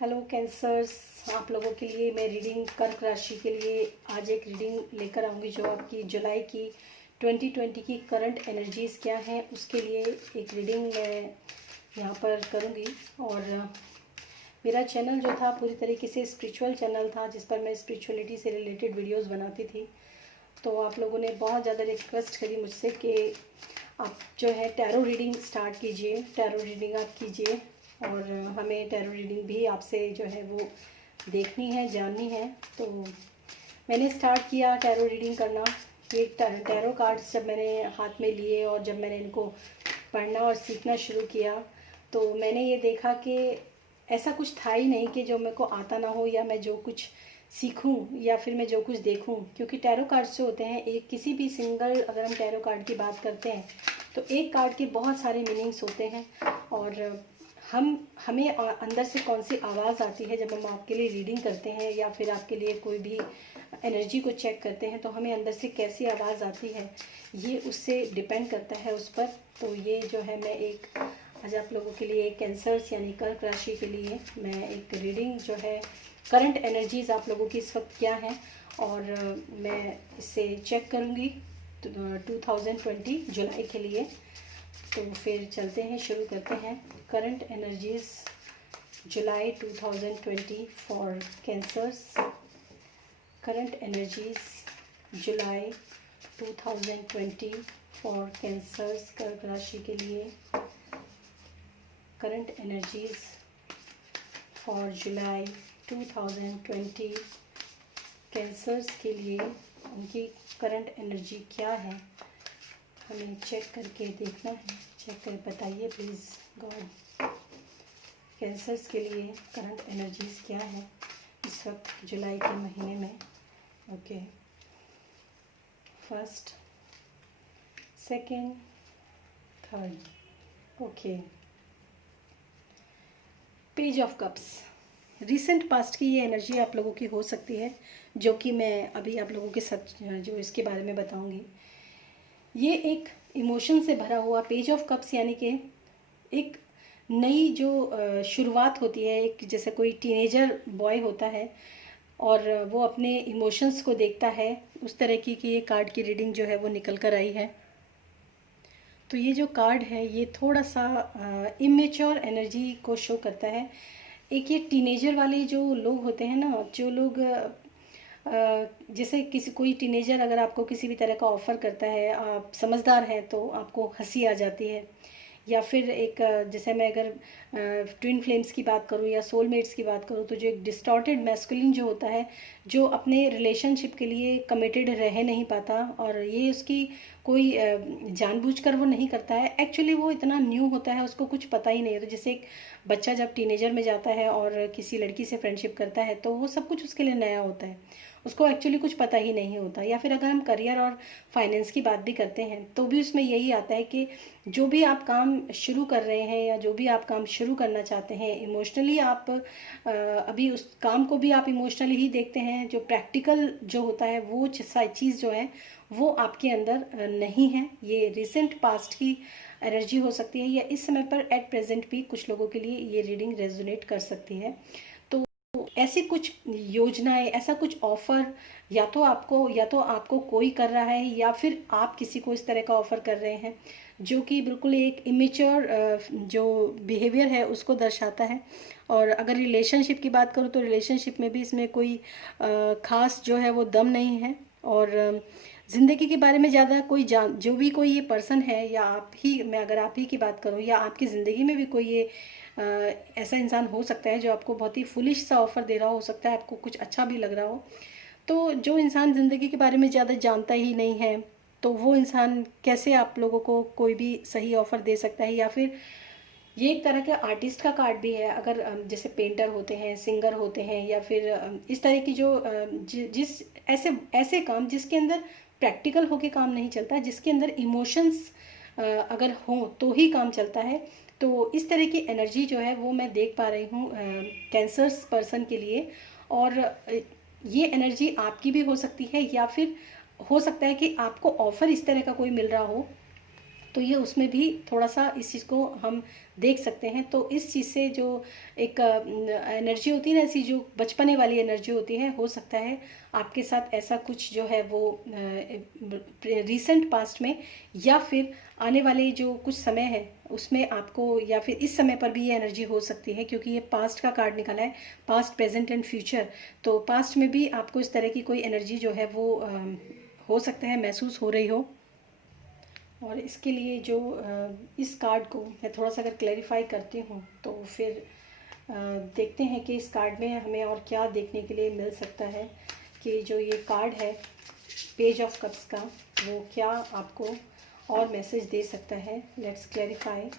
Hello cancers, आप लोगों के लिए मैं रीडिंग कर्क राशि के लिए आज एक रीडिंग लेकर आऊँगी जो आपकी जुलाई की 2020 की करंट एनर्जीज़ क्या हैं उसके लिए एक रीडिंग मैं यहाँ पर करूँगी। और मेरा चैनल जो था पूरी तरीके से स्पिरिचुअल चैनल था जिस पर मैं स्पिरिचुअलिटी से रिलेटेड वीडियोस बनाती थी। तो आप लोगों ने बहुत ज़्यादा रिक्वेस्ट करी मुझसे कि आप जो है टैरो रीडिंग स्टार्ट कीजिए, टैरो रीडिंग आप कीजिए और हमें टैरो रीडिंग भी आपसे जो है वो देखनी है, जाननी है। तो मैंने स्टार्ट किया टैरो रीडिंग करना। ये टैरो कार्ड्स जब मैंने हाथ में लिए और जब मैंने इनको पढ़ना और सीखना शुरू किया तो मैंने ये देखा कि ऐसा कुछ था ही नहीं कि जो मेरे को आता ना हो या मैं जो कुछ सीखूं या फिर मैं जो कुछ देखूं, क्योंकि टैरो कार्ड्स जो होते हैं एक किसी भी सिंगल, अगर हम टैरो कार्ड की बात करते हैं तो एक कार्ड के बहुत सारे मीनिंग्स होते हैं और हमें अंदर से कौन सी आवाज़ आती है जब हम आपके लिए रीडिंग करते हैं या फिर आपके लिए कोई भी एनर्जी को चेक करते हैं तो हमें अंदर से कैसी आवाज़ आती है ये उससे डिपेंड करता है उस पर। तो ये जो है मैं एक आज आप लोगों के लिए कैंसर्स यानी कर्क राशि के लिए मैं एक रीडिंग जो है करंट एनर्जीज़ आप लोगों की इस वक्त क्या हैं और मैं इसे चेक करूँगी 2020 जुलाई के लिए। तो फिर चलते हैं, शुरू करते हैं। Current energies July 2020 for cancers. Current energies July 2020 for cancers कर्क राशि के लिए। Current energies for July 2020 cancers के लिए उनकी करंट एनर्जी क्या है हमें चेक करके देखना है। चेक कर बताइए प्लीज़ गॉड, कैंसर्स के लिए करंट एनर्जीज़ क्या है इस वक्त जुलाई के महीने में। Okay, first, second, third. Okay, page of cups. Recent past की ये एनर्जी आप लोगों की हो सकती है जो कि मैं अभी आप लोगों के साथ जो इसके बारे में बताऊंगी। ये एक इमोशन से भरा हुआ पेज ऑफ कप्स यानी कि एक नई जो शुरुआत होती है, एक जैसे कोई टीनेजर बॉय होता है और वो अपने इमोशंस को देखता है, उस तरह की ये कार्ड की रीडिंग जो है वो निकल कर आई है। तो ये जो कार्ड है ये थोड़ा सा इमेच्योर एनर्जी को शो करता है। एक ये टीनेजर वाले जो लोग होते हैं ना, जो लोग जैसे किसी कोई टीनेजर अगर आपको किसी भी तरह का ऑफ़र करता है, आप समझदार हैं तो आपको हंसी आ जाती है। या फिर एक जैसे मैं अगर ट्विन फ्लेम्स की बात करूँ या सोलमेट्स की बात करूँ तो जो एक डिस्टॉर्टेड मैस्कुलिन जो होता है, जो अपने रिलेशनशिप के लिए कमिटेड रह नहीं पाता और ये उसकी कोई जानबूझकर वो नहीं करता है, एक्चुअली वो इतना न्यू होता है, उसको कुछ पता ही नहीं होता। जैसे एक बच्चा जब टीनेजर में जाता है और किसी लड़की से फ्रेंडशिप करता है तो वो सब कुछ उसके लिए नया होता है, उसको एक्चुअली कुछ पता ही नहीं होता। या फिर अगर हम करियर और फाइनेंस की बात भी करते हैं तो भी उसमें यही आता है कि जो भी आप काम शुरू कर रहे हैं या जो भी आप काम शुरू करना चाहते हैं, इमोशनली आप अभी उस काम को भी आप इमोशनली ही देखते हैं। जो प्रैक्टिकल जो होता है वो चीज़ जो है वो आपके अंदर नहीं है। ये रिसेंट पास्ट की एनर्जी हो सकती है या इस समय पर एट प्रेजेंट भी कुछ लोगों के लिए ये रीडिंग रेजोनेट कर सकती है। तो ऐसी कुछ योजनाएं, ऐसा कुछ ऑफ़र या तो आपको कोई कर रहा है या फिर आप किसी को इस तरह का ऑफ़र कर रहे हैं जो कि बिल्कुल एक इमेच्योर जो बिहेवियर है उसको दर्शाता है। और अगर रिलेशनशिप की बात करूँ तो रिलेशनशिप में भी इसमें कोई ख़ास जो है वो दम नहीं है। और ज़िंदगी के बारे में ज़्यादा कोई जो भी कोई ये पर्सन है या आप ही, मैं अगर आप ही की बात करूँ या आपकी ज़िंदगी में भी कोई ये ऐसा इंसान हो सकता है जो आपको बहुत ही फुलिश सा ऑफ़र दे रहा हो सकता है आपको कुछ अच्छा भी लग रहा हो। तो जो इंसान ज़िंदगी के बारे में ज़्यादा जानता ही नहीं है तो वो इंसान कैसे आप लोगों को कोई भी सही ऑफ़र दे सकता है। या फिर ये एक तरह का आर्टिस्ट का कार्ड भी है। अगर जैसे पेंटर होते हैं, सिंगर होते हैं या फिर इस तरह की जो जिस ऐसे ऐसे काम जिसके अंदर प्रैक्टिकल होके काम नहीं चलता, जिसके अंदर इमोशंस अगर हों तो ही काम चलता है। तो इस तरह की एनर्जी जो है वो मैं देख पा रही हूँ कैंसर्स पर्सन के लिए। और ये एनर्जी आपकी भी हो सकती है या फिर हो सकता है कि आपको ऑफ़र इस तरह का कोई मिल रहा हो तो ये उसमें भी थोड़ा सा इस चीज़ को हम देख सकते हैं। तो इस चीज़ से जो एक एनर्जी होती है ना, ऐसी जो बचपने वाली एनर्जी होती है, हो सकता है आपके साथ ऐसा कुछ जो है वो रीसेंट पास्ट में या फिर आने वाले जो कुछ समय है उसमें आपको, या फिर इस समय पर भी ये एनर्जी हो सकती है, क्योंकि ये पास्ट का कार्ड निकला है, पास्ट प्रेजेंट एंड फ्यूचर। तो पास्ट में भी आपको इस तरह की कोई एनर्जी जो है वो हो सकता है महसूस हो रही हो। और इसके लिए जो इस कार्ड को मैं थोड़ा सा अगर क्लैरिफाई करती हूँ तो फिर देखते हैं कि इस कार्ड में हमें और क्या देखने के लिए मिल सकता है, कि जो ये कार्ड है पेज ऑफ कप्स का, वो क्या आपको और मैसेज दे सकता है। Let's clarify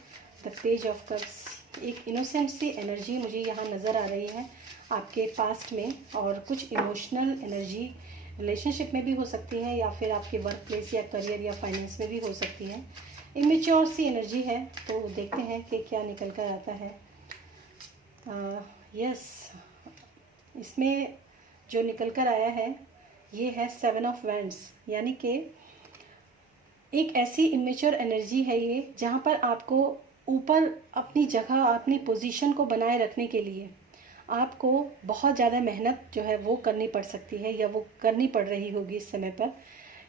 the page of cups. एक इनोसेंट सी एनर्जी मुझे यहाँ नज़र आ रही है आपके पास्ट में, और कुछ इमोशनल एनर्जी रिलेशनशिप में भी हो सकती है, या फिर आपके वर्क प्लेस या करियर या फाइनेंस में भी हो सकती है। इमेच्योर सी एनर्जी है, तो देखते हैं कि क्या निकल कर आता है। यस, इसमें जो निकल कर आया है ये है 7 ऑफ वैंड्स, यानी कि एक ऐसी इमेच्योर एनर्जी है ये, जहाँ पर आपको ऊपर अपनी जगह, अपनी पोजीशन को बनाए रखने के लिए आपको बहुत ज़्यादा मेहनत जो है वो करनी पड़ सकती है, या वो करनी पड़ रही होगी इस समय पर।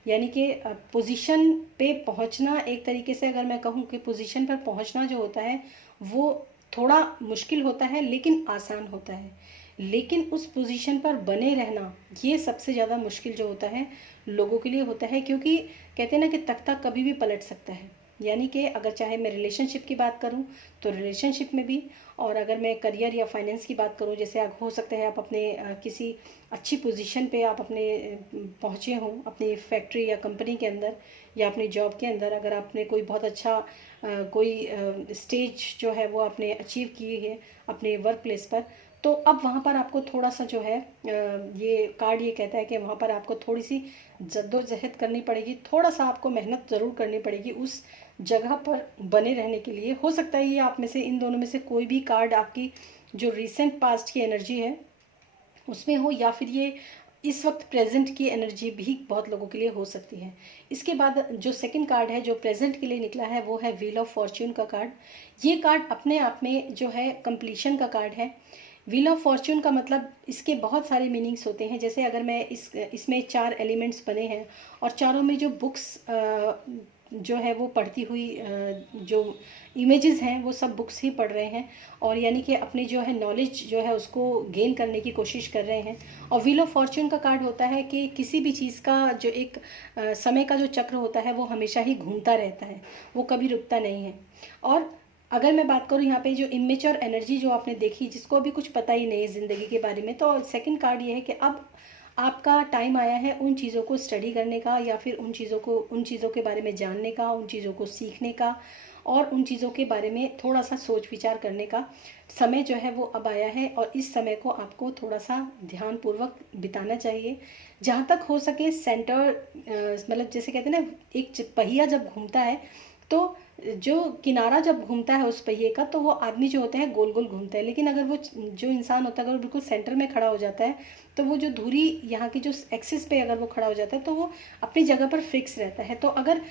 यानी कि पोजीशन पे पहुंचना, एक तरीके से अगर मैं कहूँ कि पोजीशन पर पहुंचना जो होता है वो थोड़ा मुश्किल होता है लेकिन आसान होता है। लेकिन उस पोजीशन पर बने रहना ये सबसे ज़्यादा मुश्किल जो होता है लोगों के लिए होता है, क्योंकि कहते हैं ना कि तख्ता कभी भी पलट सकता है। यानी कि अगर चाहे मैं रिलेशनशिप की बात करूं तो रिलेशनशिप में भी, और अगर मैं करियर या फाइनेंस की बात करूं, जैसे आप हो सकता है आप अपने किसी अच्छी पोजीशन पे आप अपने पहुंचे हों अपनी फैक्ट्री या कंपनी के अंदर, या अपनी जॉब के अंदर, अगर आपने कोई बहुत अच्छा कोई स्टेज जो है वो आपने अचीव की है अपने वर्क प्लेस पर, तो अब वहाँ पर आपको थोड़ा सा जो है ये कार्ड ये कहता है कि वहाँ पर आपको थोड़ी सी जद्दोजहद करनी पड़ेगी, थोड़ा सा आपको मेहनत ज़रूर करनी पड़ेगी उस जगह पर बने रहने के लिए। हो सकता है ये आप में से, इन दोनों में से कोई भी कार्ड आपकी जो रिसेंट पास्ट की एनर्जी है उसमें हो, या फिर ये इस वक्त प्रेजेंट की एनर्जी भी बहुत लोगों के लिए हो सकती है। इसके बाद जो सेकंड कार्ड है जो प्रेजेंट के लिए निकला है वो है व्हील ऑफ फॉर्च्यून का कार्ड। ये कार्ड अपने आप में जो है कंप्लीशन का कार्ड है। व्हील ऑफ फॉर्च्यून का मतलब इसके बहुत सारे मीनिंग्स होते हैं। जैसे अगर मैं इसमें 4 एलिमेंट्स बने हैं और चारों में जो बुक्स जो है वो पढ़ती हुई जो इमेजेस हैं वो सब बुक्स ही पढ़ रहे हैं, और यानी कि अपनी जो है नॉलेज जो है उसको गेन करने की कोशिश कर रहे हैं। और व्हील ऑफ फॉर्च्यून का कार्ड होता है कि किसी भी चीज़ का जो एक समय का जो चक्र होता है वो हमेशा ही घूमता रहता है, वो कभी रुकता नहीं है। और अगर मैं बात करूँ यहाँ पे जो इमेच्योर एनर्जी जो आपने देखी, जिसको अभी कुछ पता ही नहीं है ज़िंदगी के बारे में, तो सेकंड कार्ड ये है कि अब आपका टाइम आया है उन चीज़ों को स्टडी करने का, या फिर उन चीज़ों के बारे में जानने का, उन चीज़ों को सीखने का, और उन चीज़ों के बारे में थोड़ा सा सोच विचार करने का समय जो है वो अब आया है। और इस समय को आपको थोड़ा सा ध्यानपूर्वक बिताना चाहिए, जहाँ तक हो सके सेंटर, मतलब जैसे कहते हैं ना एक पहिया जब घूमता है तो जो किनारा जब घूमता है उस पहिए का, तो वो आदमी जो होता है गोल गोल घूमता है, लेकिन अगर वो जो इंसान होता है अगर वो बिल्कुल सेंटर में खड़ा हो जाता है तो वो जो धुरी यहाँ की जो एक्सिस पे अगर वो खड़ा हो जाता है तो वो अपनी जगह पर फिक्स रहता है। तो अगर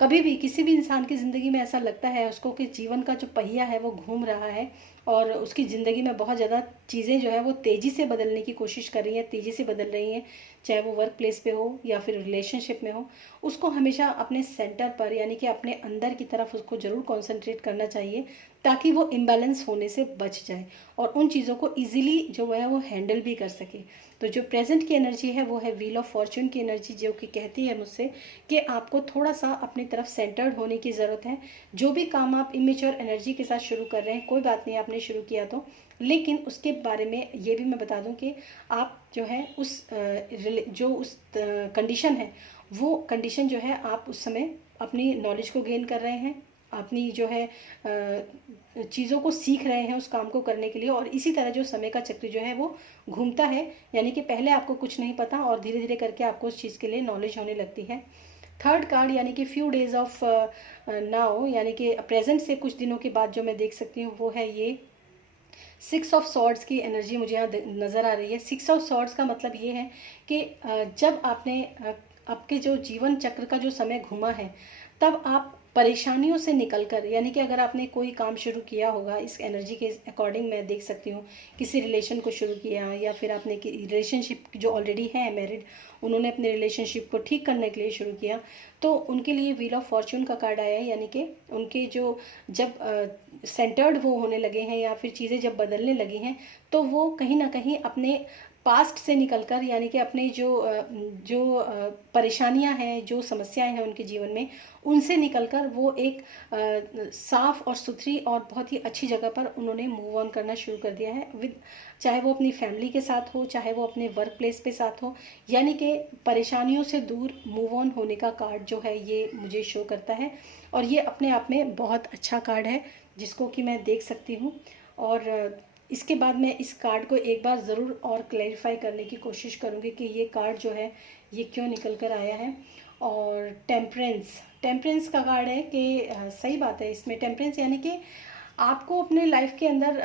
कभी भी किसी भी इंसान की ज़िंदगी में ऐसा लगता है उसको कि जीवन का जो पहिया है वो घूम रहा है और उसकी ज़िंदगी में बहुत ज़्यादा चीज़ें जो है वो तेज़ी से बदलने की कोशिश कर रही हैं, तेज़ी से बदल रही हैं, चाहे वो वर्क प्लेस पे हो या फिर रिलेशनशिप में हो, उसको हमेशा अपने सेंटर पर यानी कि अपने अंदर की तरफ उसको ज़रूर कॉन्सेंट्रेट करना चाहिए, ताकि वो इम्बैलेंस होने से बच जाए और उन चीज़ों को ईजिली जो है वो हैंडल भी कर सके। तो जो प्रेजेंट की एनर्जी है वो है व्हील ऑफ फॉर्च्यून की एनर्जी, जो कि कहती है मुझसे कि आपको थोड़ा सा अपनी तरफ सेंटर्ड होने की ज़रूरत है। जो भी काम आप इमेच्योर एनर्जी के साथ शुरू कर रहे हैं, कोई बात नहीं आपने शुरू किया तो, लेकिन उसके बारे में ये भी मैं बता दूं कि आप जो है उस कंडीशन है वो कंडीशन जो है आप उस समय अपनी नॉलेज को गेन कर रहे हैं, अपनी जो है चीज़ों को सीख रहे हैं उस काम को करने के लिए। और इसी तरह जो समय का चक्र जो है वो घूमता है, यानी कि पहले आपको कुछ नहीं पता और धीरे धीरे करके आपको उस चीज़ के लिए नॉलेज होने लगती है। थर्ड कार्ड यानी कि फ्यू डेज ऑफ नाउ, यानी कि प्रेजेंट से कुछ दिनों के बाद जो मैं देख सकती हूँ वो है ये 6 ऑफ सॉर्ड्स की एनर्जी मुझे यहाँ नज़र आ रही है। 6 ऑफ सॉर्ड्स का मतलब ये है कि जब आपने आपके जो जीवन चक्र का जो समय घूमा है, तब आप परेशानियों से निकलकर, यानी कि अगर आपने कोई काम शुरू किया होगा, इस एनर्जी के अकॉर्डिंग मैं देख सकती हूँ, किसी रिलेशन को शुरू किया, या फिर आपने रिलेशनशिप जो ऑलरेडी है मैरिड, उन्होंने अपने रिलेशनशिप को ठीक करने के लिए शुरू किया, तो उनके लिए व्हील ऑफ फॉर्च्यून का कार्ड आया है। यानी कि उनके जो जब सेंटर्ड वो होने लगे हैं या फिर चीज़ें जब बदलने लगी हैं, तो वो कहीं ना कहीं अपने पास्ट से निकलकर, यानी कि अपने जो परेशानियां हैं, जो समस्याएं हैं उनके जीवन में, उनसे निकलकर वो एक साफ और सुथरी और बहुत ही अच्छी जगह पर उन्होंने मूव ऑन करना शुरू कर दिया है विद, चाहे वो अपनी फैमिली के साथ हो, चाहे वो अपने वर्क प्लेस पे साथ हो। यानी कि परेशानियों से दूर मूव ऑन होने का कार्ड जो है ये मुझे शो करता है, और ये अपने आप में बहुत अच्छा कार्ड है जिसको कि मैं देख सकती हूँ। और इसके बाद मैं इस कार्ड को एक बार ज़रूर और क्लैरिफाई करने की कोशिश करूँगी कि ये कार्ड जो है ये क्यों निकल कर आया है। और टेम्परेंस का कार्ड है कि सही बात है, इसमें टेम्परेंस यानी कि आपको अपने लाइफ के अंदर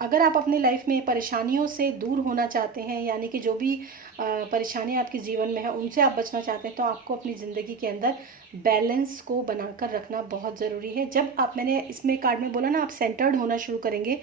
अगर आप अपने लाइफ में परेशानियों से दूर होना चाहते हैं, यानी कि जो भी परेशानियां आपके जीवन में है उनसे आप बचना चाहते हैं, तो आपको अपनी ज़िंदगी के अंदर बैलेंस को बनाकर रखना बहुत ज़रूरी है। जब आप, मैंने इसमें कार्ड में बोला ना, आप सेंटर्ड होना शुरू करेंगे,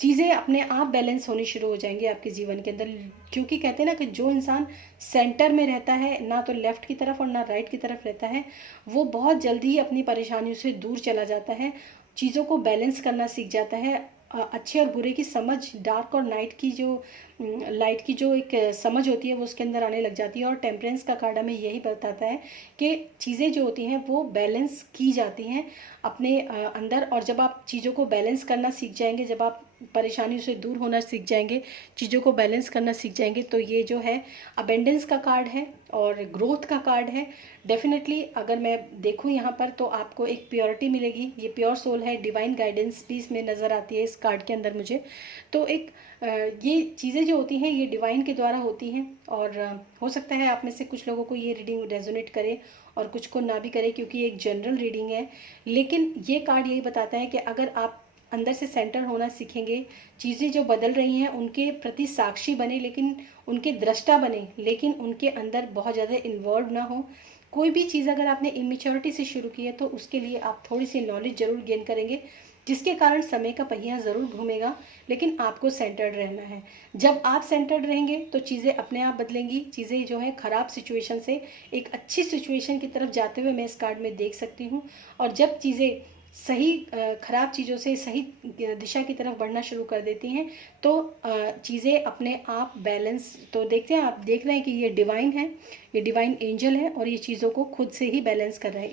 चीज़ें अपने आप बैलेंस होनी शुरू हो जाएंगी आपके जीवन के अंदर। क्योंकि कहते हैं ना कि जो इंसान सेंटर में रहता है, ना तो लेफ़्ट की तरफ और ना राइट की तरफ रहता है, वो बहुत जल्दी ही अपनी परेशानियों से दूर चला जाता है, चीज़ों को बैलेंस करना सीख जाता है, अच्छे और बुरे की समझ, डार्क और नाइट की जो लाइट की जो एक समझ होती है वो उसके अंदर आने लग जाती है। और टेम्परेंस का कार्ड हमें यही बताता है कि चीज़ें जो होती हैं वो बैलेंस की जाती हैं अपने अंदर। और जब आप चीज़ों को बैलेंस करना सीख जाएंगे, जब आप परेशानियों से दूर होना सीख जाएंगे, चीज़ों को बैलेंस करना सीख जाएंगे, तो ये जो है अबेंडेंस का कार्ड है और ग्रोथ का कार्ड है। डेफिनेटली अगर मैं देखूं यहाँ पर तो आपको एक प्योरिटी मिलेगी, ये प्योर सोल है, डिवाइन गाइडेंस भी इसमें नज़र आती है इस कार्ड के अंदर मुझे। तो एक ये चीज़ें जो होती हैं ये डिवाइन के द्वारा होती हैं। और हो सकता है आप में से कुछ लोगों को ये रीडिंग रेजोनेट करे और कुछ को ना भी करे, क्योंकि एक जनरल रीडिंग है। लेकिन ये कार्ड यही बताता है कि अगर आप अंदर से सेंटर होना सीखेंगे, चीज़ें जो बदल रही हैं उनके प्रति साक्षी बने, लेकिन उनके दृष्टा बने, लेकिन उनके अंदर बहुत ज़्यादा इन्वॉल्व ना हो। कोई भी चीज़ अगर आपने इमेच्योरिटी से शुरू की है तो उसके लिए आप थोड़ी सी नॉलेज ज़रूर गेन करेंगे, जिसके कारण समय का पहिया ज़रूर घूमेगा, लेकिन आपको सेंटर्ड रहना है। जब आप सेंटर्ड रहेंगे तो चीज़ें अपने आप बदलेंगी। चीज़ें जो है ख़राब सिचुएशन से एक अच्छी सिचुएशन की तरफ जाते हुए मैं इस कार्ड में देख सकती हूँ। और जब चीज़ें सही ख़राब चीज़ों से सही दिशा की तरफ बढ़ना शुरू कर देती हैं तो चीज़ें अपने आप बैलेंस, तो देखते हैं, आप देख रहे हैं कि ये डिवाइन है, ये डिवाइन एंजल है और ये चीज़ों को खुद से ही बैलेंस कर रहा है।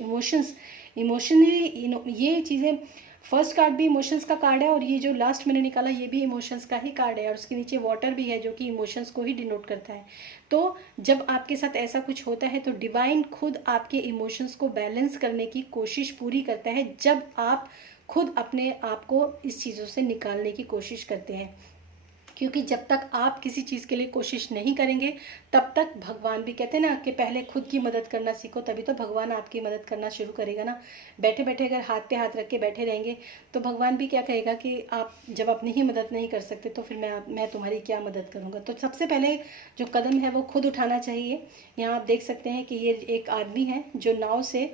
इमोशनली ये चीज़ें, फर्स्ट कार्ड भी इमोशंस का कार्ड है और ये जो लास्ट मैंने निकाला ये भी इमोशंस का ही कार्ड है, और उसके नीचे वाटर भी है जो कि इमोशंस को ही डिनोट करता है। तो जब आपके साथ ऐसा कुछ होता है तो डिवाइन खुद आपके इमोशंस को बैलेंस करने की कोशिश पूरी करता है, जब आप खुद अपने आप को इस चीज़ों से निकालने की कोशिश करते हैं। क्योंकि जब तक आप किसी चीज़ के लिए कोशिश नहीं करेंगे तब तक भगवान भी, कहते हैं ना कि पहले खुद की मदद करना सीखो तभी तो भगवान आपकी मदद करना शुरू करेगा ना। बैठे बैठे अगर हाथ पे हाथ रख के बैठे रहेंगे तो भगवान भी क्या कहेगा कि आप जब अपनी ही मदद नहीं कर सकते तो फिर मैं तुम्हारी क्या मदद करूँगा। तो सबसे पहले जो कदम है वो खुद उठाना चाहिए। यहाँ आप देख सकते हैं कि ये एक आदमी है जो नाव से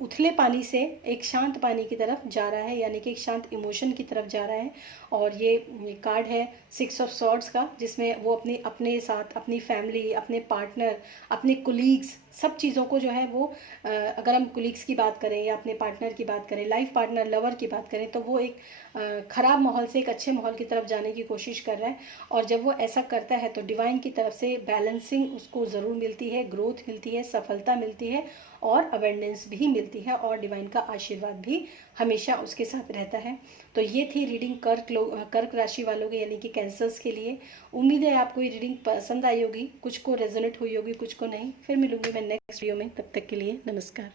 उथले पानी से एक शांत पानी की तरफ जा रहा है, यानी कि एक शांत इमोशन की तरफ जा रहा है। और ये कार्ड है 6 ऑफ सॉर्ड्स का, जिसमें वो अपने साथ अपनी फैमिली, अपने पार्टनर, अपने कुलीग्स, सब चीज़ों को जो है वो अगर हम कुलीग्स की बात करें या अपने पार्टनर की बात करें, लाइफ पार्टनर, लवर की बात करें, तो वो एक ख़राब माहौल से एक अच्छे माहौल की तरफ जाने की कोशिश कर रहा है। और जब वो ऐसा करता है तो डिवाइन की तरफ से बैलेंसिंग उसको ज़रूर मिलती है, ग्रोथ मिलती है, सफलता मिलती है और अवेंडेंस भी मिलती है, और डिवाइन का आशीर्वाद भी हमेशा उसके साथ रहता है। तो ये थी रीडिंग कर्क राशि वालों के, यानी कि कैंसर्स के लिए। उम्मीद है आपको ये रीडिंग पसंद आई होगी, कुछ को रेजोनेट हुई होगी, कुछ को नहीं। फिर मिलूंगी मैं नेक्स्ट वीडियो में, तब तक के लिए नमस्कार।